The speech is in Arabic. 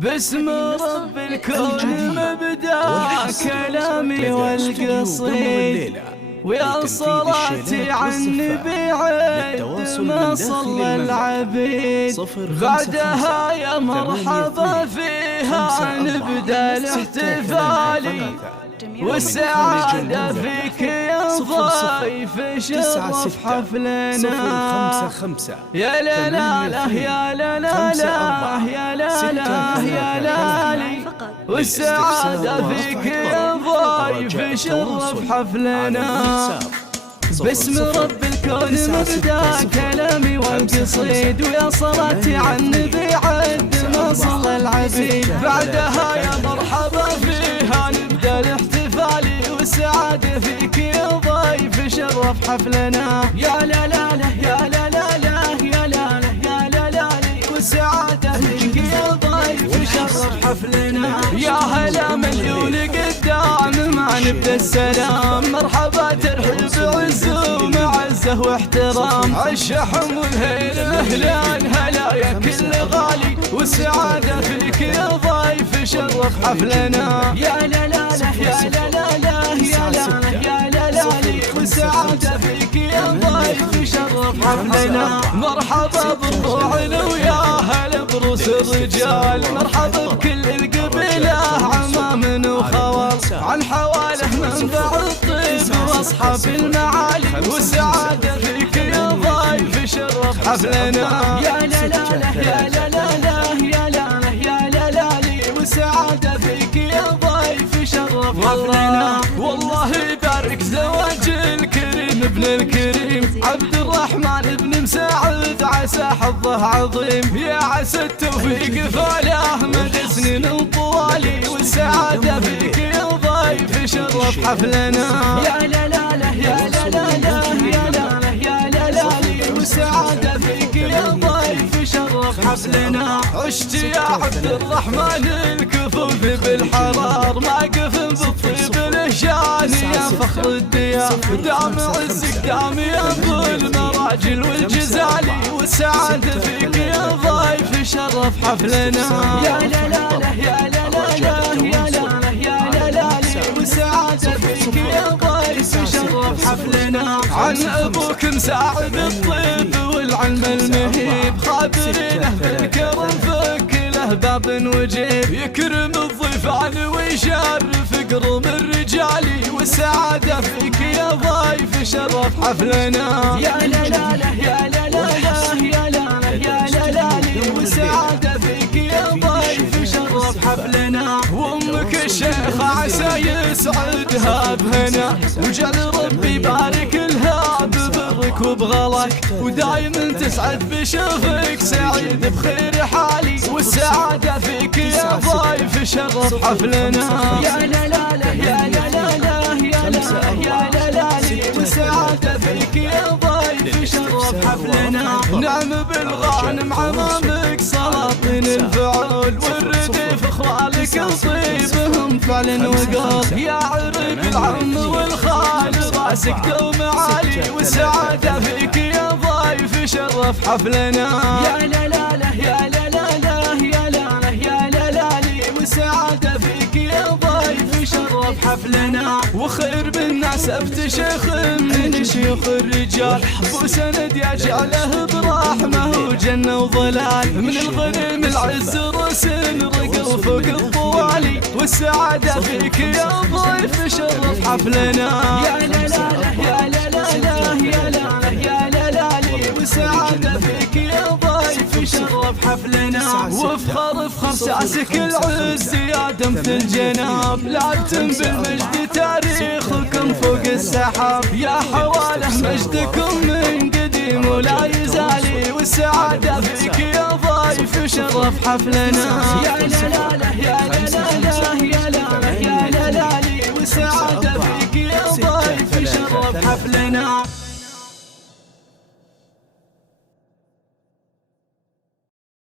باسم رب الكون مبدأ كلامي والقصيد، ويا صلاتي على النبي عد ما صلى العبيد. بعدها يا مرحبا فيها نبدأ الاحتفالي، والسعادة فيك يا ضيف شرف حفلنا. يا لا لا لا يا لا لا لا يا لا لا يا لالي، والسعادة فيك يا ضيف شرف حفلنا. باسم رب الكون مبدأ كلامي والقصيد، ويا صلاتي على النبي عد ما صلى العبيد. بعدها يا مرحبا فيها نبدأ الاحتفالي، والسعادة فيك يا ضيف شرف حفلنا. يا لا لا لا يا لا لا لا يا لا لا يا لا لا والسعادة فيك يا ضيف شرف حفلنا. يا هلا مليون قدام ما نبدا السلام، مرحبا ترحب عزه ومعزه واحترام. الشحم والهيل اهلا هلا يا كل غالي، والسعادة فيك يا ضيف شرف حفلنا. يا لا لا لا يا لا لا لا يا لا لا يا لا لا والسعادة فيك يا ضيف شرف حفلنا. مرحبا بالروعنا ويا هلا بروس الرجال، مرحبا بكل القبيلة عمام وخوال، عن حواله منبع الطيب واصحاب المعالي، والسعادة فيك يا ضيف شرف حفلنا. يا لا لا لا يا لا لا لا يا لا لا يا لا لا والسعادة فيك يا ضيف شرف حفلنا. والله يبارك زواج الكريم ابن الكريم عبد الرحمن ابن مساعد، عسى حظه عظيم. يا عسى التوفيق فاله مدى سنين طوالي، والسعادة فيك يا ضيف شرف حفلنا. يا لا لا لا يا لا لا لا يا لا لا يا لا لا والسعادة فيك يا ضيف شرف حفلنا. عشت يا عبد الرحمن الكفوف بالحرار، ما قفن بالطيب الهشان يا فخر الديار. دام عزك دام يا ابو المراجل والجزالي، والسعادة فيك يا ضيف شرف حفلنا. يا لا لا لا يا لا لا لا يا لا لا يا لا لا والسعادة فيك يا ضيف شرف حفلنا. عن ابوك مساعد الطيب والعلم المهيب، خابرينه بالكرم فك له باب وجيب، يكرم الضيفان ويشرف قرم الرجالي، والسعادة فيك يا ضيف شرف حفلنا. يا لا لا لا يا لا لا لا يا لا لا يا لا لا والسعادة فيك يا ضيف شرف حفلنا. وامك الشيخة عسى يسعدها بهنا، وجعل ربي يبارك لها ببرك وبغلك، ودايما تسعد بشوفك سعيد بخير حالي، والسعادة فيك يا ضيف شرف حفلنا. يا لا لا لا يا لا لا لا يا لا لا يا لا لا والسعادة فيك يا ضيف شرف حفلنا. نعم بالغانم عمامك سلاطين الفعول، والرديف اخوالك نصيبهم فعل وقال. يا عرب العم والخال راسك دوم عالي، والسعادة فيك يا ضيف شرف حفلنا. يا لا لا لا يا لا لا لا يا لا لا يا لا لا والسعادة فيك يا ضيف شرف حفلنا. وخير بالناس ابتشيخ من شيوخ الرجال، وسند يجعله برحمه وجنة وظلال، من الغنم العز رسل رقل فوق الطوالي، والسعادة فيك يا ضيف شرف حفلنا. يا لا لا لا يا لا لا لا يا لا لا يا لا لا والسعادة فيك يا ضيف شرف حفلنا. وافخر افخر ساسك العز يا دمث الجناب، لعبتم بالمجد تاريخكم فوق السحاب، يا حواله مجدكم من قديم ولا يزالي، والسعادة فيك يا ضيف شرف حفلنا. يا لا لا لا يا لا لا لا